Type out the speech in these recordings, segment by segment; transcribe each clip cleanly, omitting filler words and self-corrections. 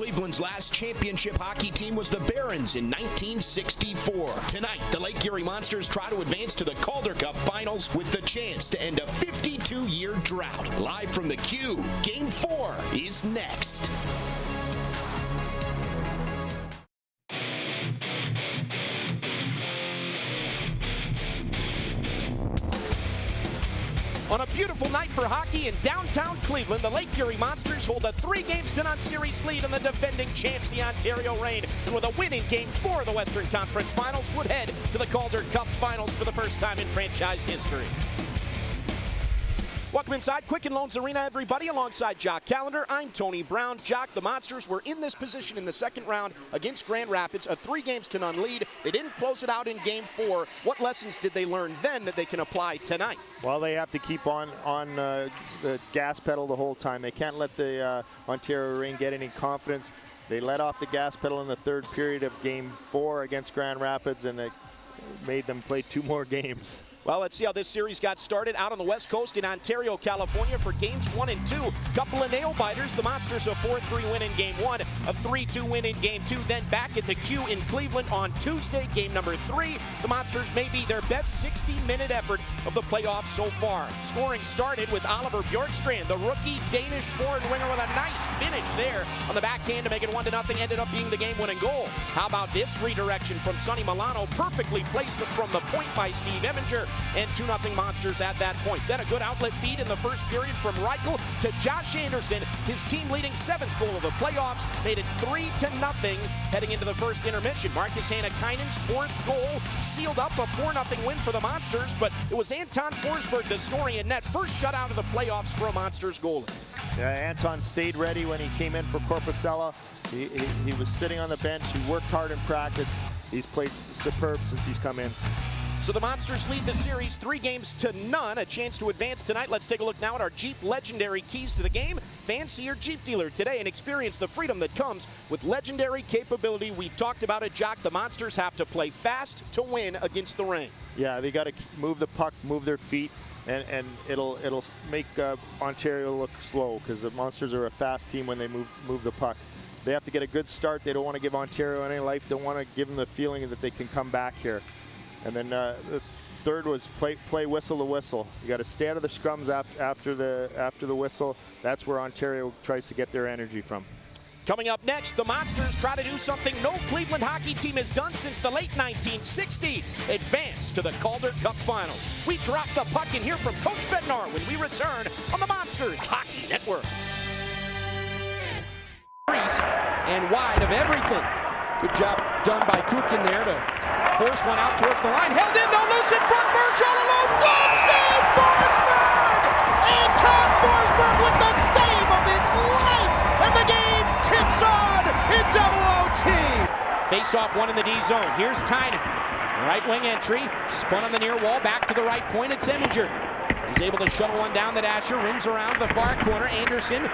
Cleveland's last championship hockey team was the Barons in 1964. Tonight, the Lake Erie Monsters try to advance to the Calder Cup finals with the chance to end a 52-year drought. Live from the Q, Game 4 is next. On a beautiful night for hockey in downtown Cleveland, the Lake Erie Monsters hold a 3-0 series lead on the defending champs, the Ontario Reign. And with a win in Game 4 of the Western Conference Finals, would head to the Calder Cup Finals for the first time in franchise history. Welcome inside Quicken Loans Arena, everybody. Alongside Jock Calendar, I'm Tony Brown. Jock, the Monsters were in this position in the second round against Grand Rapids, a 3-0 lead. They didn't close it out in Game 4. What lessons did they learn then that they can apply tonight? Well, they have to keep on the gas pedal the whole time. They can't let the Ontario Reign get any confidence. They let off the gas pedal in the third period of Game 4 against Grand Rapids, and it made them play 2 more games. Well, let's see how this series got started out on the West Coast in Ontario, California for Games 1 and 2. Couple of nail-biters. The Monsters a 4-3 win in Game 1, a 3-2 win in Game 2. Then back at the Q in Cleveland on Tuesday, Game number 3. The Monsters may be their best 60-minute effort of the playoffs so far. Scoring started with Oliver Bjorkstrand, the rookie Danish-born winger, with a nice finish there on the backhand to make it 1-0. Ended up being the game-winning goal. How about this redirection from Sonny Milano? Perfectly placed from the point by Steve Eminger. And 2-0 Monsters at that point. Then a good outlet feed in the first period from Reichel to Josh Anderson. His team leading 7th goal of the playoffs made it 3-0 heading into the first intermission. Marcus Hannikainen's 4th goal sealed up a 4-0 win for the Monsters, but it was Anton Forsberg, the scoring and net first shutout of the playoffs for a Monsters goalie. Yeah, Anton stayed ready when he came in for Corpusella. He was sitting on the bench. He worked hard in practice. He's played superb since he's come in. So the Monsters lead the series 3-0, a chance to advance tonight. Let's take a look now at our Jeep legendary keys to the game. Fancy your Jeep dealer today and experience the freedom that comes with legendary capability. We've talked about it, Jock. The Monsters have to play fast to win against the Reign. Yeah, they got to move the puck, move their feet, and it'll make Ontario look slow, because the Monsters are a fast team when they move the puck. They have to get a good start. They don't want to give Ontario any life. They want to give them the feeling that they can come back here. And then the third was play whistle to whistle. You got to stay out of the scrums after the whistle. That's where Ontario tries to get their energy from. Coming up next, the Monsters try to do something no Cleveland hockey team has done since the late 1960s. Advance to the Calder Cup Finals. We drop the puck and hear from Coach Bednar when we return on the Monsters Hockey Network. And wide of everything. Good job done by Kukin there to force one out towards the line. Held in, though, loose in front. Merch all alone. Glove save, Forsberg! Anton Forsberg with the save of his life! And the game ticks on in double OT. Face-off one in the D zone. Here's Tynan. Right wing entry. Spun on the near wall. Back to the right point. It's Eminger. He's able to shuttle one down the dasher. Rims around the far corner. Anderson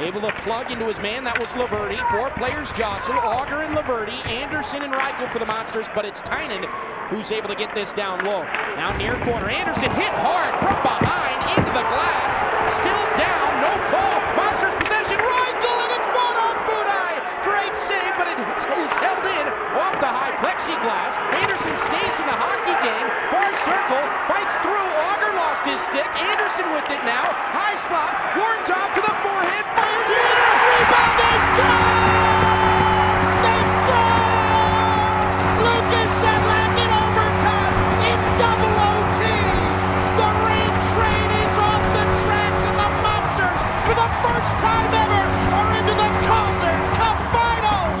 able to plug into his man. That was Laverty. 4 players jostle. Auger and Laverty. Anderson and Reichel for the Monsters, but it's Tynan who's able to get this down low. Now near corner. Anderson hit hard from behind into the glass. Still down. No call. Monsters possession. Reichel, and it's one on Budai. Great save, but it is held in off the high plexiglass. Anderson stays in the hockey game. Far circle. Fights through. Auger lost his stick. Anderson with it now. High slot. Wards off to the forehand. Fires it. Rebound. They score! They score! Lucas Sedlak in overtime. It's double OT. The Reign train is off the tracks, and the Monsters, for the first time ever, are into the Calder Cup Finals.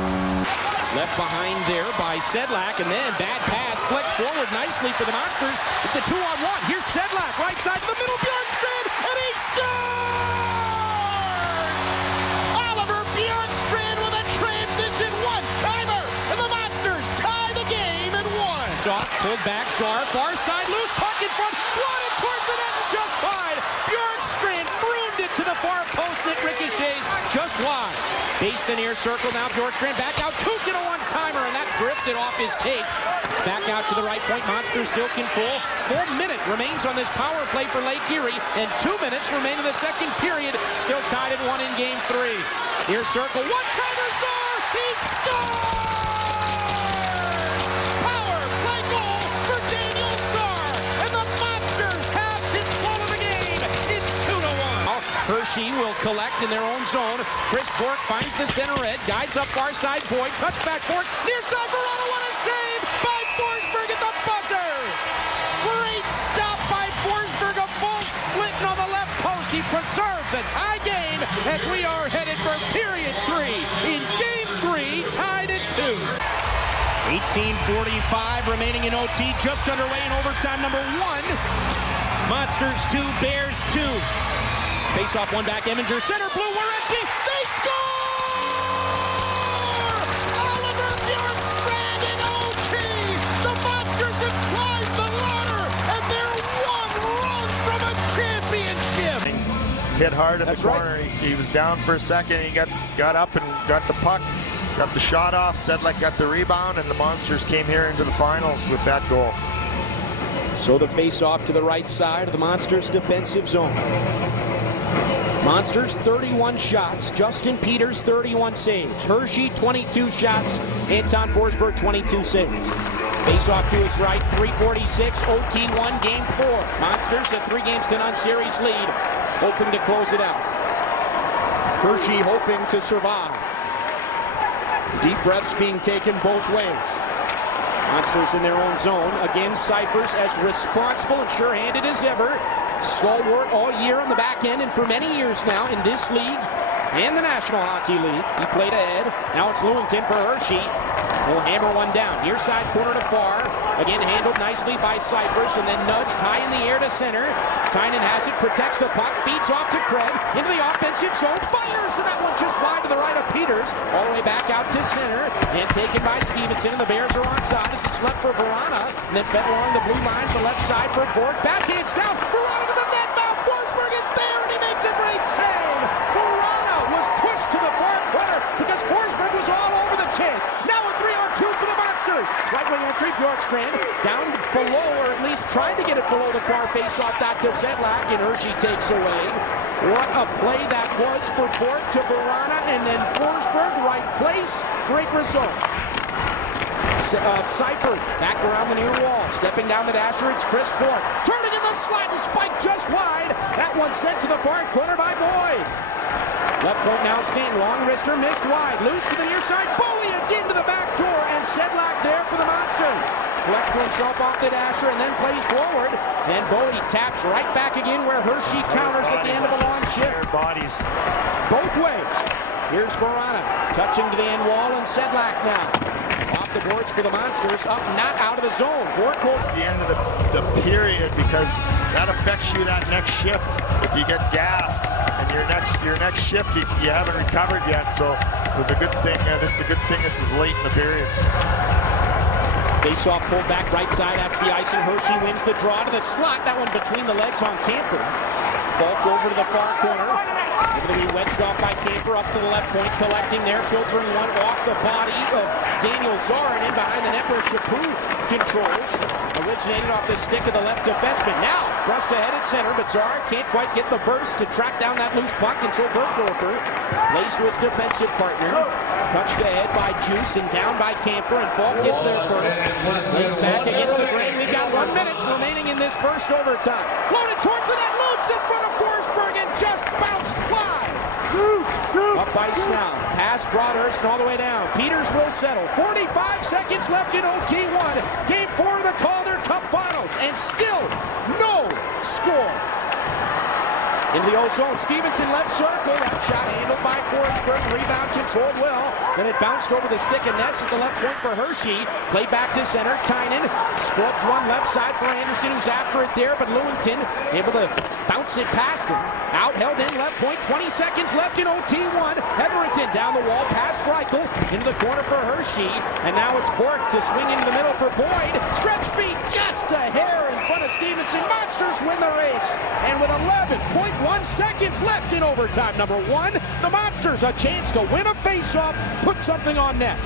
Left behind there by Sedlak, and then bad pass. Flex forward nicely for the Monsters. It's a 2-on-1. Here's Sedlak, right side to the middle. Bjorkstrand, and he scores! Pulled back, Czar, far side, loose puck in front, swatted towards the net and just wide. Bjorkstrand broomed it to the far post, and it ricochets just wide. Base the near circle now. Bjorkstrand back out. Kukin a one-timer, and that drifted off his tape. It's back out to the right point. Monsters still control. 1 minute remains on this power play for Lake Erie, and 2 minutes remain in the second period. Still tied at 1 in game 3. Near circle. One-timer, Czar! He scores! Power play goal for Daniel Czar, and the Monsters have control of the game. It's 2-1. Hershey will collect in their own zone. Chris Bork finds the center red, guides up far side. Boyd, touchback Bork, near side Verano, what a save by Forsberg at the buzzer! Great stop by Forsberg, a full split on the left post. He preserves a tie game as we are headed for period 3 in game 3, tied at 2. 18:45 remaining in OT, just underway in overtime number 1. Monsters 2, Bears 2. Face off one back, Eminger, center, blue, we're empty, they score! Oliver Bjorkstrand in OT! The Monsters have climbed the ladder, and they're 1 run from a championship! Hit hard at That's the corner. right. He was down for a second. He got up and got the puck, got the shot off. Sedlak got the rebound, and the Monsters came here into the finals with that goal. So the face-off to the right side of the Monsters' defensive zone. Monsters 31 shots, Justin Peters 31 saves, Hershey 22 shots, Anton Forsberg 22 saves. Face off to his right, 3:46, OT1, game 4. Monsters a 3 games to none series lead, hoping to close it out. Hershey hoping to survive. Deep breaths being taken both ways. Monsters in their own zone. Again, Cyphers as responsible and sure-handed as ever. Stalwart all year on the back end, and for many years now in this league and the National Hockey League. He played ahead. Now it's Lewington for Hershey. Will hammer one down. Near side corner to far. Again handled nicely by Cyphers, and then nudged high in the air to center. Tynan has it, protects the puck, feeds off to Craig, into the offensive zone, fires, and that one just wide to the right of Peters. All the way back out to center, and taken by Stevenson, and the Bears are onside as it's left for Verana, and then fed along the blue line for left side for Bork. Backhands down, Verana to the net mouth, Forsberg is there, and he makes a great save. Verana was pushed to the far corner because Forsberg was all over the chance. Now a 3-on-2 for the Monsters. Right wing entry, Bjorkstrand down below, or at least trying to get it below the far face-off dot to Sedlak, and Hershey takes away. What a play that was for Bork to Verana, and then Forsberg, right place, great result. Cypher back around the near wall, stepping down the dasher, it's Chris Bork. Turning in the slot, and spike just wide. That one sent to the far corner by Boyd. Left point now Stanton, long wrister, missed wide. Loose to the near side, Bowie again to the back door, and Sedlak there for the Monsters. Collects himself off the dasher and then plays forward. Then Bowie taps right back again where Hershey counters at the end of a long shift. Bodies. Both ways. Here's Verana, touching to the end wall, and Sedlak now. Off the boards for the Monsters, up, not out of the zone. Bork holds The end of the period, because that affects you that next shift. If you get gassed and your next shift you haven't recovered yet, so it was a good thing. This is a good thing. This is late in the period. Face-off pulled back right side after the icing. Hershey wins the draw to the slot. That one between the legs on Camper. Falk over to the far corner. Able to be wedged off by Camper up to the left point. Collecting there, filtering one off the body of Daniel Czar, and in behind the net where Chaput controls. Originated off the stick of the left defenseman. Now brushed ahead at center, but Czar can't quite get the burst to track down that loose puck until Bergdorfer lays to his defensive partner. Touched ahead by Juice and down by Camper, and Falk gets there first. Lays back against the grain. We've got 1 minute remaining in this first overtime. Floated towards the net, loose in front of Forsberg, and just bounced wide. Up ice now. Pass Broadhurst all the way down. Peters will settle. 45 seconds left in OT1. Game 4 of the Calder Cup Finals, and still no score. Into the O-zone, Stevenson left circle, that shot handled by Forsberg, rebound controlled well, then it bounced over the stick and Ness at the left point for Hershey, play back to center, Tynan, scrubs one left side for Anderson, who's after it there, but Lewington able to bounce it past him, out held in left point, 20 seconds left in OT1, Everington down the wall, past Reichel, into the corner for Hershey, and now it's Bork to swing into the middle for Boyd, stretch feet just a hair in front of Stevenson, Monsters win the race, and with 11.1 1 seconds left in overtime. Number 1, the Monsters, a chance to win a face-off, put something on net.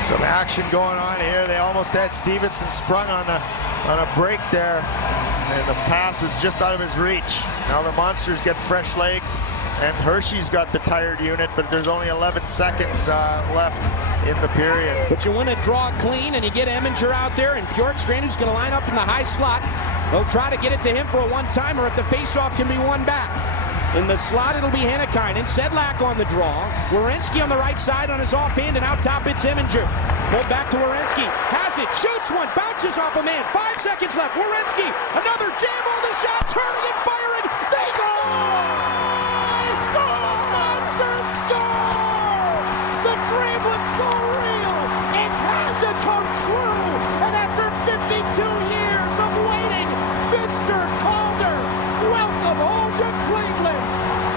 Some action going on here. They almost had Stevenson sprung on a break there, and the pass was just out of his reach. Now the Monsters get fresh legs, and Hershey's got the tired unit, but there's only 11 seconds left in the period. But you want to draw clean, and you get Eminger out there, and Bjorkstrand, going to line up in the high slot. They'll try to get it to him for a one-timer if the faceoff can be won back. In the slot, it'll be Hannikainen. Sedlak on the draw. Werenski on the right side on his offhand, and out top it's Eminger. Pulled back to Werenski. Has it. Shoots one. Bounces off a man. 5 seconds left. Werenski. Another jam on the shot. Turning and firing. They go! They score! Monsters score! The dream was so real. It had to come true. And after 52 years of waiting, Mr. Calder, welcome home to Cleveland.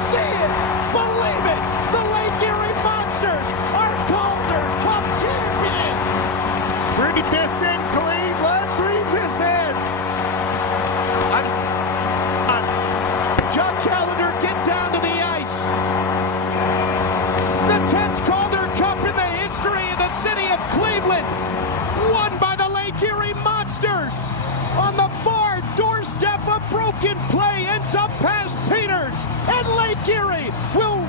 See it, believe it, the Lake Erie Monsters are Calder Cup champions. Breathe this in, Cleveland. Breathe this in. John Calendar, get down to the ice. The 10th Calder Cup in the history of the city of Cleveland, won by the Lake Erie Monsters. On the far doorstep, a broken play ends up past Peters, and Lake Erie will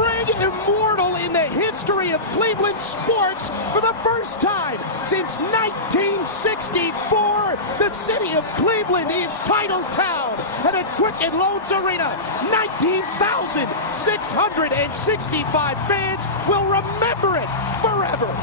ring immortal in the history of Cleveland sports for the first time since 1964. The city of Cleveland is title town, and at Quicken Loans Arena, 19,665 fans will remember it forever.